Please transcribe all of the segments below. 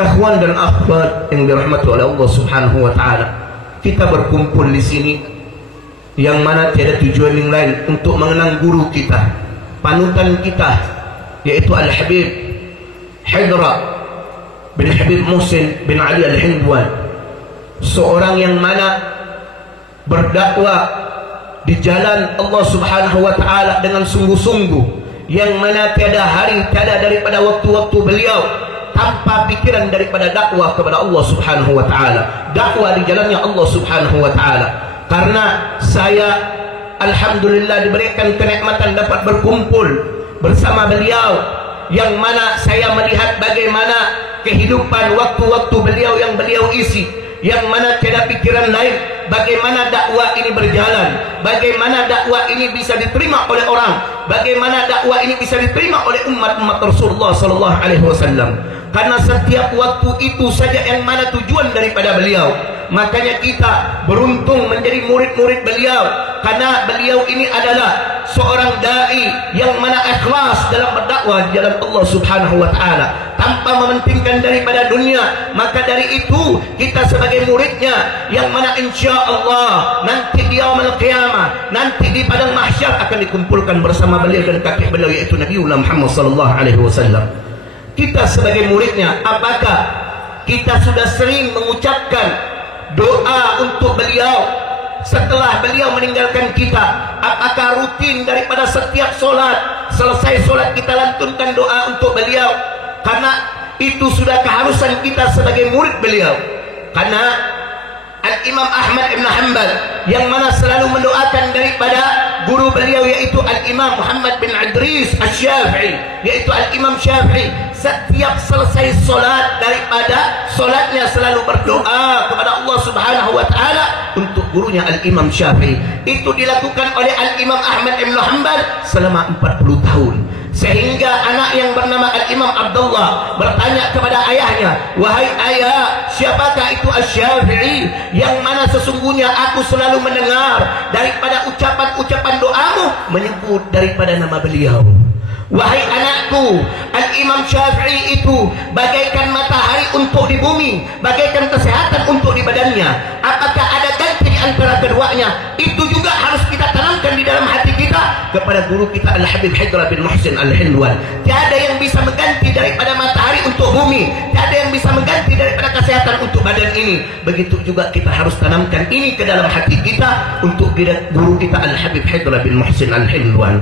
Akhwan dan akhwat yang dirahmati oleh Allah Subhanahu wa taala, kita berkumpul di sini yang mana tiada tujuan yang lain untuk mengenang guru kita, panutan kita, yaitu Al-Habib Hidra bin Habib Muhsin bin Ali Al-Hindwan, seorang yang mana berdakwah di jalan Allah Subhanahu wa taala dengan sungguh-sungguh, yang mana tiada hari, tiada daripada waktu-waktu beliau tanpa pikiran daripada dakwah kepada Allah Subhanahu wa taala, dakwah di jalannya Allah Subhanahu wa taala. Karena saya alhamdulillah diberikan kenikmatan dapat berkumpul bersama beliau, yang mana saya melihat bagaimana kehidupan waktu-waktu beliau yang beliau isi, yang mana tiada pikiran lain bagaimana dakwah ini berjalan, bagaimana dakwah ini bisa diterima oleh orang, bagaimana dakwah ini bisa diterima oleh umat-umat Rasulullah sallallahu alaihi wasallam. Karena setiap waktu itu saja yang mana tujuan daripada beliau. Makanya kita beruntung menjadi murid-murid beliau, karena beliau ini adalah seorang dai yang mana ikhlas dalam berdakwah di jalan Allah Subhanahu wa taala tanpa mementingkan daripada dunia. Maka dari itu kita sebagai muridnya, yang mana insya Allah nanti di yaumul qiyamah, nanti di padang mahsyar akan dikumpulkan bersama beliau dan kakek beliau, yaitu Nabiullah Muhammad sallallahu alaihi wasallam. Kita sebagai muridnya, apakah kita sudah sering mengucapkan doa untuk beliau setelah beliau meninggalkan kita? Apakah rutin daripada setiap solat, selesai solat kita lantunkan doa untuk beliau? Karena itu sudah keharusan kita sebagai murid beliau. Karena Al-Imam Ahmad Ibn Hanbal yang mana selalu mendoakan daripada guru beliau, yaitu Al-Imam Muhammad bin Idris Asy-Syafi'i, yaitu Al-Imam Syafi'i, setiap selesai solat daripada solatnya selalu berdoa kepada Allah Subhanahu wa taala untuk gurunya Al-Imam Syafi'i. Itu dilakukan oleh Al-Imam Ahmad Ibn Hanbal selama 40 tahun. Sehingga anak yang bernama Al-Imam Abdullah bertanya kepada ayahnya, "Wahai ayah, siapakah itu Asy-Syafi'i yang mana sesungguhnya aku selalu mendengar daripada ucapan-ucapan doamu menyebut daripada nama beliau?" "Wahai anakku, Al-Imam Syafi'i itu bagaikan matahari untuk di bumi, bagaikan kesehatan untuk di badannya. Apakah ada ganti di antara keduanya?" Itu juga harus kita tanamkan di dalam hati kita kepada guru kita Al-Habib Hidra bin Muhsin Al-Hindwan. Tiada yang bisa mengganti daripada matahari untuk bumi, tiada yang bisa mengganti daripada kesehatan untuk badan ini. Begitu juga kita harus tanamkan ini ke dalam hati kita untuk guru kita Al-Habib Hidra bin Muhsin Al-Hindwan.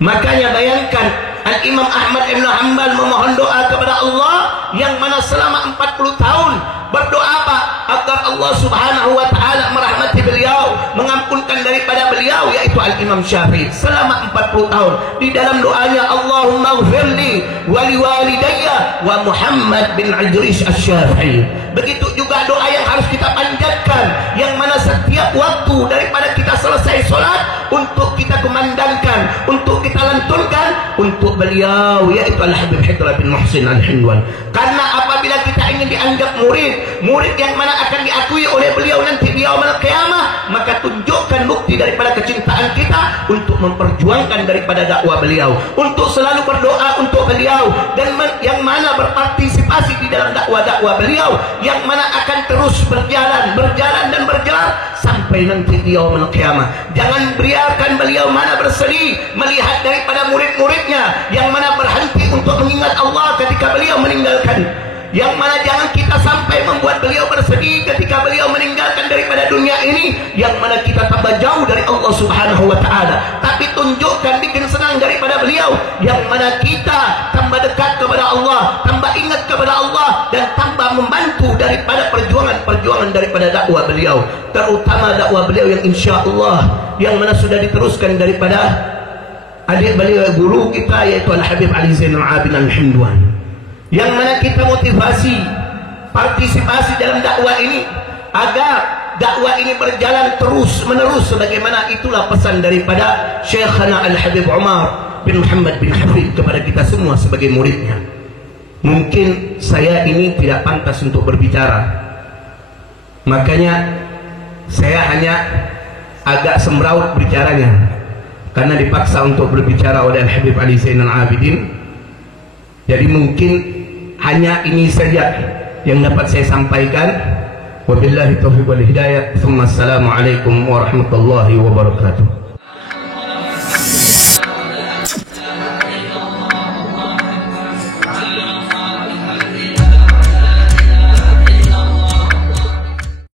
Makanya bayangkan Al-Imam Ahmad Ibn Hanbal memohon doa kepada Allah, yang mana selama 40 tahun berdoa apa? Agar Allah Subhanahu wa taala merahmati beliau, mengampunkan daripada beliau, yaitu Al-Imam Syafi'i. Selama 40 tahun di dalam doanya, Allahumma ighfirli wa liwalidayya wa Muhammad bin Idris Asy-Syafi'i. Begitu juga doa yang harus kita panjatkan, yang mana setiap waktu daripada kita selesai solat untuk kita kumandangkan, untuk kita lantunkan untuk beliau, yaitu Al-Habib Hidra bin Muhsin Al-Hindwan. Karena apabila kita ingin dianggap murid yang mana akan diakui oleh beliau nanti di yaumul qiyamah, maka tunjukkan bukti daripada kecintaan kita untuk memperjuangkan daripada dakwah beliau, untuk selalu berdoa untuk beliau, dan yang mana berpartisipasi di dalam dakwah-dakwah beliau, yang mana akan terus berjalan sampai nanti di yaumul qiyamah. Jangan biarkan beliau mana bersedih melihat daripada murid-muridnya yang mana berhenti untuk mengingat Allah ketika beliau meninggalkan, yang mana jangan kita sampai membuat beliau bersedih ketika beliau meninggalkan daripada dunia ini, yang mana kita tambah jauh dari Allah Subhanahu wa taala. Tapi tunjukkan, bikin senang daripada beliau, yang mana kita tambah dekat kepada Allah, tambah ingat kepada Allah, dan tambah membantu daripada perjuangan daripada dakwah beliau, terutama dakwah beliau yang insya Allah yang mana sudah diteruskan daripada adik beliau guru kita, yaitu Al-Habib Ali Zainal Abidin Al-Hindwan, yang mana kita motivasi partisipasi dalam dakwah ini agar dakwah ini berjalan terus menerus, sebagaimana itulah pesan daripada Syekhana Al-Habib Umar bin Muhammad bin Hafid kepada kita semua sebagai muridnya. Mungkin saya ini tidak pantas untuk berbicara, makanya saya hanya agak semraut bicaranya karena dipaksa untuk berbicara oleh Al-Habib Ali Zainal Abidin. Jadi mungkin hanya ini saja yang dapat saya sampaikan. Wabillahi taufiq wal hidayah. Assalamualaikum warahmatullahi wabarakatuh.